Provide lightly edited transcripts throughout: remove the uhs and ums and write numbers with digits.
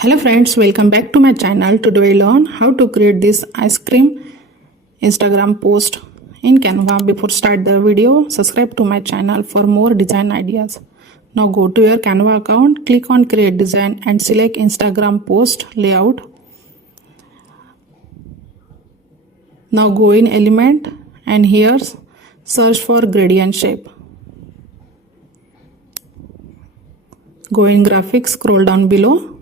Hello friends, welcome back to my channel. Today we learn how to create this ice cream Instagram post in Canva. Before start the video, subscribe to my channel for more design ideas. Now go to your Canva account, click on create design and select Instagram post layout. Now go in element and here search for gradient shape. Go in graphics, scroll down below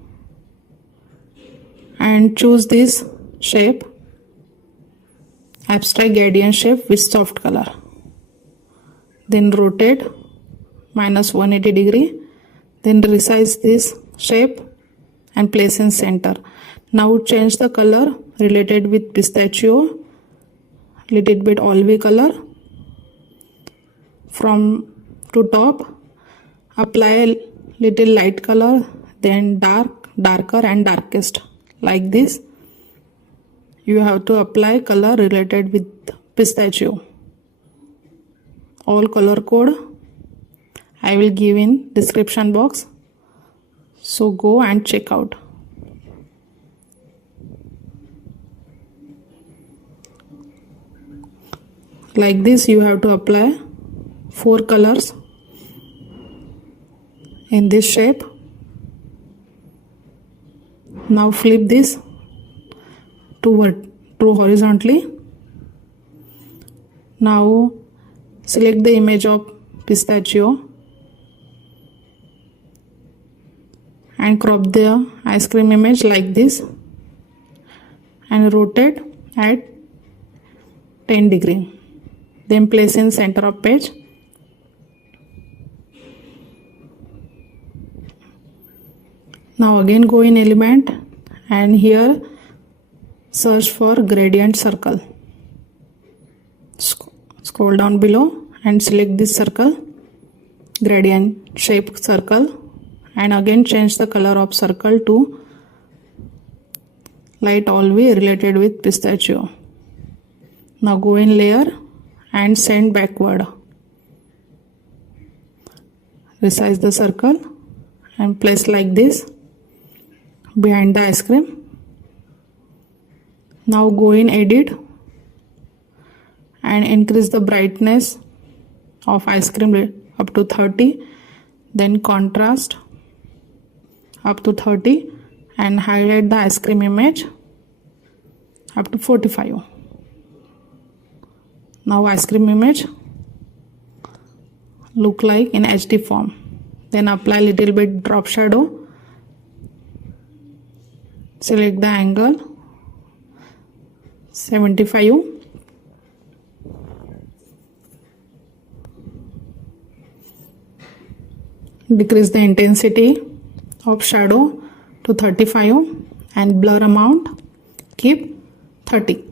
and choose this shape, abstract gradient shape with soft color. Then rotate -180 degree. Then resize this shape and place in center. Now change the color related with pistachio, little bit olive color. From to top, apply little light color, then darker and darkest. Like this, you have to apply color related with pistachio. All color code I will give in description box, so go and check out. Like this, you have to apply 4 colors in this shape. Now flip this to horizontally. Now select the image of pistachio and crop the ice cream image like this and rotate at 10 degree. Then place in center of page. Now again go in element and here search for gradient circle. Scroll down below and select this circle, gradient shape circle, and again change the color of circle to light olive related with pistachio. Now go in layer and send backward. Resize the circle and place like this behind the ice cream. Now go in edit and increase the brightness of ice cream up to 30, then contrast up to 30 and highlight the ice cream image up to 45. Now ice cream image look like in HD form. Then apply little bit drop shadow. Select the angle 75. Decrease the intensity of shadow to 35 and blur amount keep 30.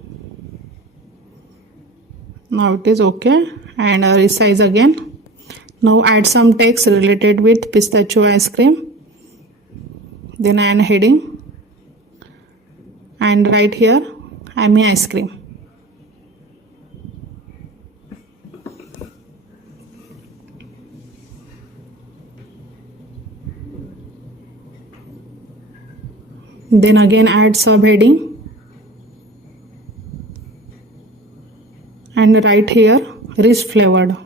Now it is okay and resize again. Now add some text related with pistachio ice cream. Then add heading and write here I'm ice cream. Then again add subheading and write here rich flavored.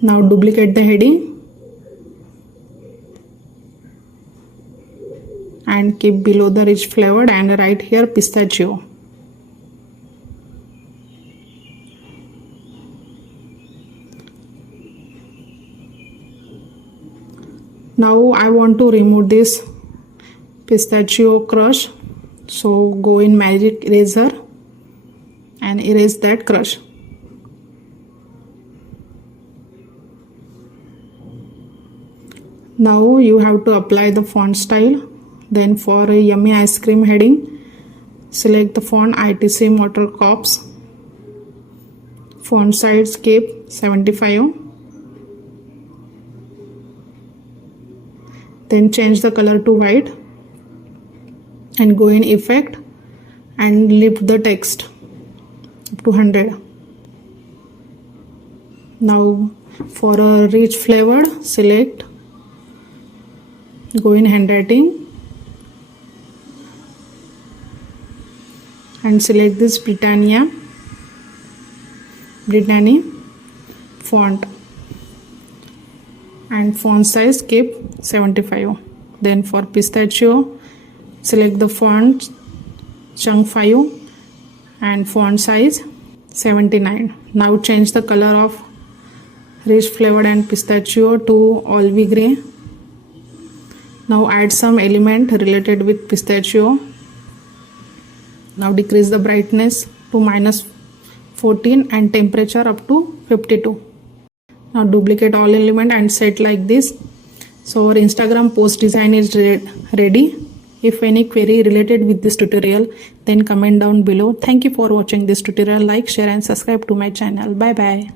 Now duplicate the heading and keep below the rich flavored and write here pistachio. Now I want to remove this pistachio crush, so go in magic eraser and erase that crush. Now you have to apply the font style. Then for a yummy ice cream heading, select the font ITC Motter Corpus. Font size keep 75. Then change the color to white and go in effect and lift the text up to 100. Now for a rich flavored, select, go in handwriting and select this Brittany font, and font size keep 75. Then for Pistachio, select the font chunk 5 and font size 79. Now change the color of rich flavored and Pistachio to olive gray. Now add some element related with Pistachio. Now decrease the brightness to -14 and temperature up to 52. Now duplicate all element and set like this. So our Instagram post design is ready. If any query related with this tutorial, then comment down below. Thank you for watching this tutorial. Like, share and subscribe to my channel. Bye bye.